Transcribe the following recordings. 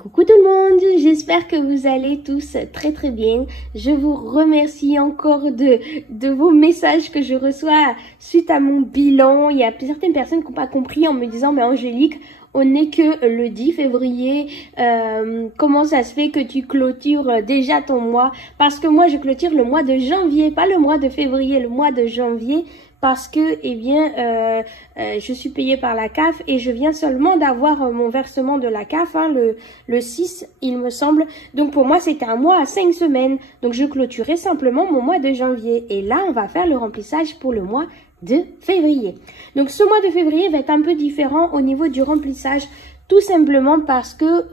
Coucou tout le monde, j'espère que vous allez tous très très bien. Je vous remercie encore de vos messages que je reçois suite à mon bilan. Il y a certaines personnes qui n'ont pas compris en me disant mais Angélique, on n'est que le 10 février, comment ça se fait que tu clôtures déjà ton mois? Parce que moi je clôture le mois de janvier, pas le mois de février, le mois de janvier. Parce que, eh bien, je suis payée par la CAF et je viens seulement d'avoir mon versement de la CAF, hein, le 6, il me semble. Donc, pour moi, c'était un mois à 5 semaines. Donc, je clôturais simplement mon mois de janvier. Et là, on va faire le remplissage pour le mois de février. Donc, ce mois de février va être un peu différent au niveau du remplissage, tout simplement parce que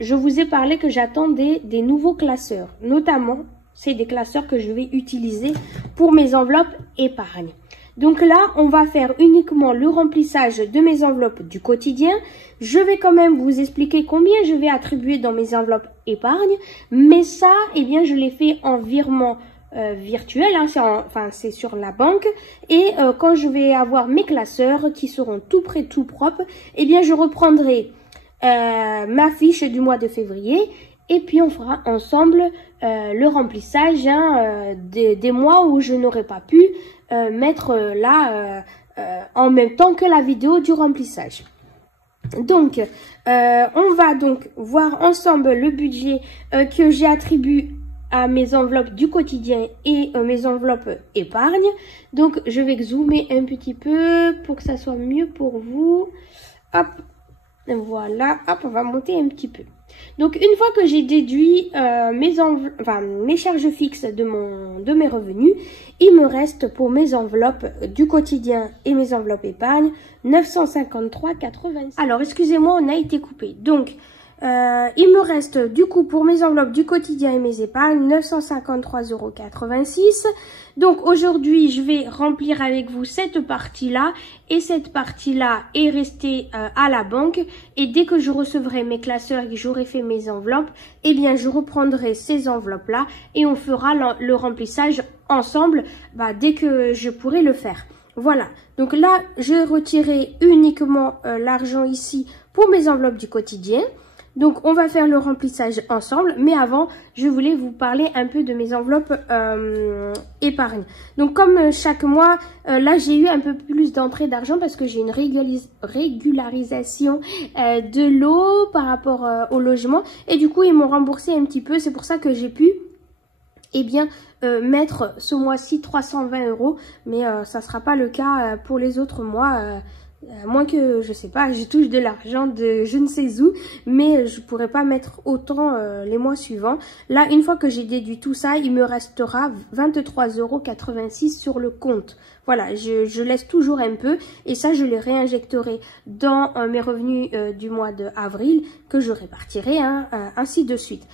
je vous ai parlé que j'attendais des nouveaux classeurs, notamment... C'est des classeurs que je vais utiliser pour mes enveloppes épargne. Donc là, on va faire uniquement le remplissage de mes enveloppes du quotidien. Je vais quand même vous expliquer combien je vais attribuer dans mes enveloppes épargne. Mais ça, eh bien, je l'ai fait en virement virtuel. Hein, c'est sur la banque. Et quand je vais avoir mes classeurs qui seront tout prêts, tout propres, eh bien, je reprendrai ma fiche du mois de février. Et puis, on fera ensemble le remplissage des mois où je n'aurais pas pu mettre là en même temps que la vidéo du remplissage. Donc, on va donc voir ensemble le budget que j'ai attribué à mes enveloppes du quotidien et mes enveloppes épargne. Donc, je vais zoomer un petit peu pour que ça soit mieux pour vous. Hop, voilà, hop, on va monter un petit peu. Donc, une fois que j'ai déduit mes charges fixes de mes revenus, il me reste pour mes enveloppes du quotidien et mes enveloppes épargne 953,86. Alors, excusez-moi, on a été coupé. Donc, il me reste du coup pour mes enveloppes du quotidien et mes épargnes 953,86 €. Donc aujourd'hui, je vais remplir avec vous cette partie-là et cette partie-là est restée à la banque. Et dès que je recevrai mes classeurs et que j'aurai fait mes enveloppes, eh bien je reprendrai ces enveloppes-là et on fera le remplissage ensemble dès que je pourrai le faire. Voilà, donc là, je retirerai uniquement l'argent ici pour mes enveloppes du quotidien. Donc, on va faire le remplissage ensemble. Mais avant, je voulais vous parler un peu de mes enveloppes épargne. Donc, comme chaque mois, là, j'ai eu un peu plus d'entrée d'argent parce que j'ai une régularisation de l'eau par rapport au logement. Et du coup, ils m'ont remboursé un petit peu. C'est pour ça que j'ai pu, eh bien, mettre ce mois-ci 320 €. Mais ça ne sera pas le cas pour les autres mois. À moins que, je sais pas, je touche de l'argent de je ne sais où, mais je pourrais pas mettre autant les mois suivants. Là, une fois que j'ai déduit tout ça, il me restera 23,86 € sur le compte. Voilà, je laisse toujours un peu et ça, je les réinjecterai dans mes revenus du mois d'avril que je répartirai, ainsi de suite.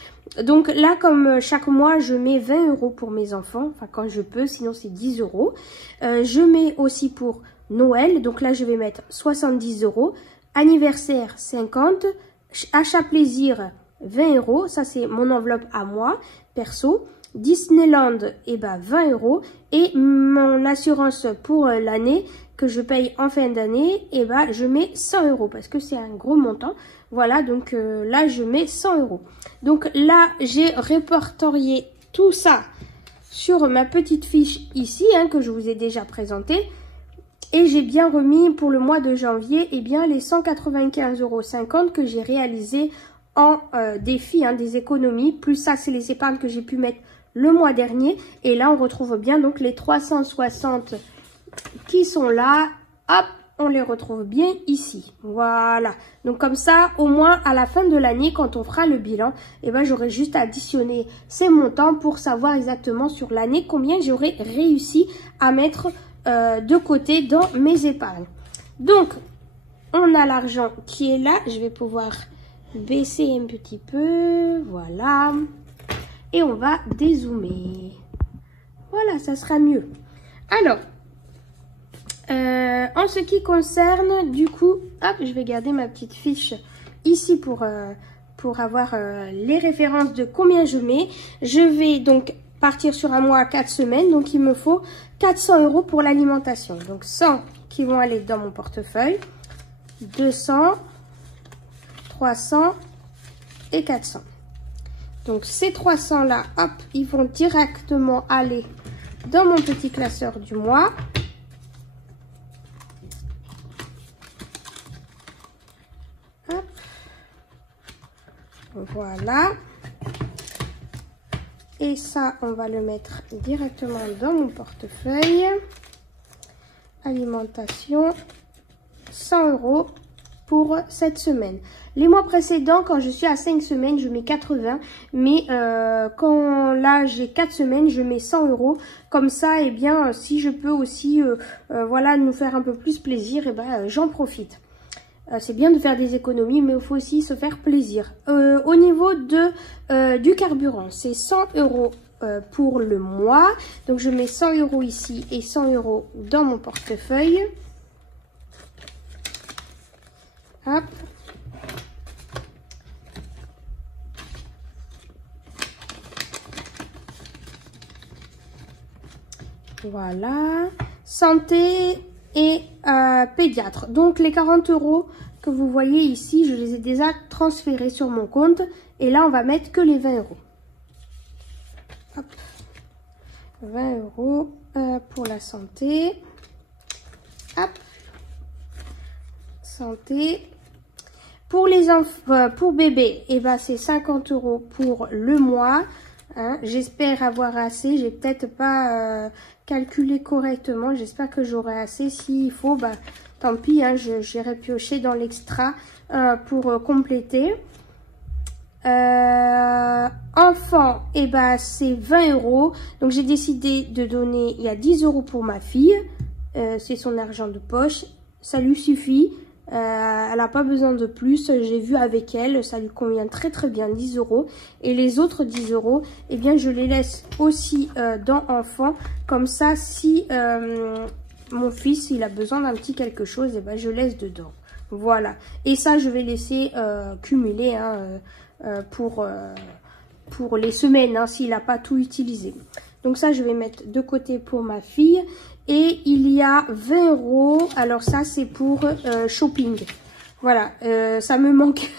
Donc là, comme chaque mois, je mets 20 € pour mes enfants, enfin quand je peux, sinon c'est 10 €. Je mets aussi pour Noël, donc là je vais mettre 70 €, anniversaire 50, achat plaisir 20 €, ça c'est mon enveloppe à moi, perso, Disneyland, 20 € et mon assurance pour l'année que je paye en fin d'année, je mets 100 € parce que c'est un gros montant. Voilà, donc là je mets 100 €. Donc là j'ai répertorié tout ça sur ma petite fiche ici, que je vous ai déjà présentée. Et j'ai bien remis pour le mois de janvier, les 195,50 € que j'ai réalisé en défi, des économies. Plus ça, c'est les épargnes que j'ai pu mettre le mois dernier. Et là, on retrouve bien donc les 360 qui sont là. Hop, on les retrouve bien ici. Voilà. Donc comme ça, au moins à la fin de l'année, quand on fera le bilan, j'aurai juste additionné ces montants pour savoir exactement sur l'année combien j'aurai réussi à mettre de côté dans mes épargnes. Donc, on a l'argent qui est là. Je vais pouvoir baisser un petit peu. Voilà. Et on va dézoomer. Voilà, ça sera mieux. Alors, en ce qui concerne, du coup, hop, je vais garder ma petite fiche ici pour avoir les références de combien je mets. Je vais donc partir sur un mois à 4 semaines. Donc, il me faut 400 € pour l'alimentation. Donc, 100 qui vont aller dans mon portefeuille. 200, 300, et 400. Donc ces 300 là, hop, ils vont directement aller dans mon petit classeur du mois. Hop. Voilà. Et ça, on va le mettre directement dans mon portefeuille. Alimentation, 100 € pour cette semaine. Les mois précédents, quand je suis à 5 semaines, je mets 80. Mais quand là, j'ai 4 semaines, je mets 100 €. Comme ça, eh bien, si je peux aussi voilà, nous faire un peu plus plaisir, eh ben, j'en profite. C'est bien de faire des économies, mais il faut aussi se faire plaisir. Au niveau du carburant, c'est 100 € pour le mois. Donc, je mets 100 € ici et 100 € dans mon portefeuille. Hop. Voilà. Santé et pédiatre. Donc, les 40 € que vous voyez ici, je les ai déjà transférés sur mon compte. Et là, on va mettre que les 20 €. Hop. 20 € pour la santé. Hop. Santé. Pour les enfants, pour bébé, et ben c'est 50 € pour le mois. Hein. J'espère avoir assez. J'ai peut-être pas calculé correctement. J'espère que j'aurai assez. S'il faut, bah, tant pis. Hein, j'irai piocher dans l'extra pour compléter. Enfant, et ben c'est 20 €. Donc j'ai décidé de donner. Il y a 10 € pour ma fille. C'est son argent de poche. Ça lui suffit. Elle n'a pas besoin de plus. J'ai vu avec elle, ça lui convient très très bien, 10 €. Et les autres 10 €, eh bien je les laisse aussi dans enfant. Comme ça, si mon fils il a besoin d'un petit quelque chose, eh ben je laisse dedans. Voilà. Et ça, je vais laisser cumuler hein, pour les semaines, hein, s'il n'a pas tout utilisé. Donc ça, je vais mettre de côté pour ma fille. Et il y a 20 €. Alors ça, c'est pour shopping. Voilà, ça me manque.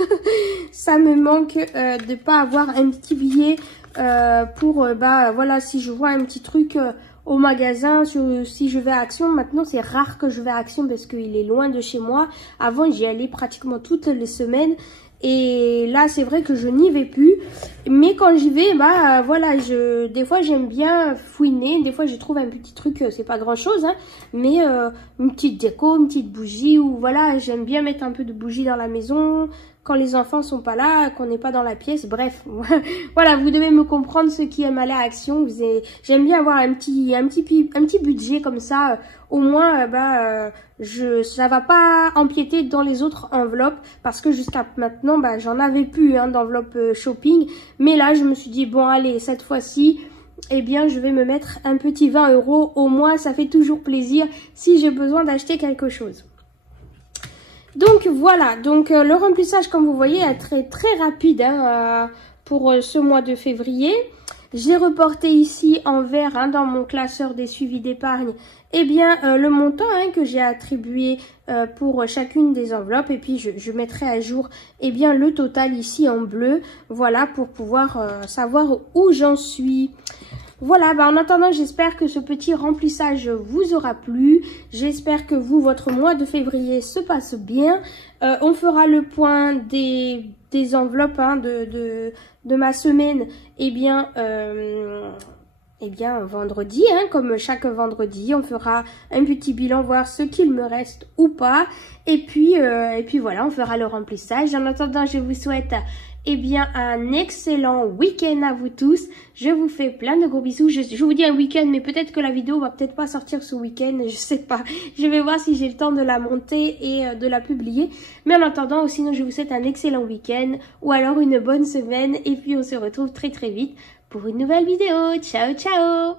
Ça me manque de pas avoir un petit billet pour, bah voilà, si je vois un petit truc au magasin, si je vais à Action. Maintenant, c'est rare que je vais à Action parce qu'il est loin de chez moi. Avant, j'y allais pratiquement toutes les semaines. Et là, c'est vrai que je n'y vais plus. Mais quand j'y vais, bah voilà, des fois j'aime bien fouiner. Des fois, je trouve un petit truc, c'est pas grand chose, hein, mais une petite déco, une petite bougie, ou voilà, j'aime bien mettre un peu de bougie dans la maison quand les enfants sont pas là, qu'on n'est pas dans la pièce. Bref, voilà, vous devez me comprendre, ceux qui aiment aller à Action. J'aime bien avoir un petit budget comme ça. Au moins, ça va pas empiéter dans les autres enveloppes, parce que jusqu'à maintenant, bah, j'en avais plus hein, d'enveloppe shopping. Mais là, je me suis dit, bon, allez, cette fois-ci, eh bien, je vais me mettre un petit 20 €. Au moins, ça fait toujours plaisir si j'ai besoin d'acheter quelque chose. Donc, voilà. Donc, le remplissage, comme vous voyez, est très, très rapide hein, pour ce mois de février. J'ai reporté ici en vert hein, dans mon classeur des suivis d'épargne, eh bien le montant hein, que j'ai attribué pour chacune des enveloppes, et puis je mettrai à jour eh bien le total ici en bleu, voilà, pour pouvoir savoir où j'en suis. Voilà, bah en attendant, j'espère que ce petit remplissage vous aura plu. J'espère que vous, votre mois de février se passe bien. On fera le point des enveloppes hein, de ma semaine, eh bien vendredi, hein, comme chaque vendredi, on fera un petit bilan, voir ce qu'il me reste ou pas. Et puis voilà, on fera le remplissage. En attendant, je vous souhaite eh bien un excellent week-end à vous tous. Je vous fais plein de gros bisous. Je vous dis un week-end, mais peut-être que la vidéo va peut-être pas sortir ce week-end, je sais pas. Je vais voir si j'ai le temps de la monter et de la publier. Mais en attendant, sinon je vous souhaite un excellent week-end ou alors une bonne semaine. Et puis on se retrouve très très vite pour une nouvelle vidéo. Ciao ciao.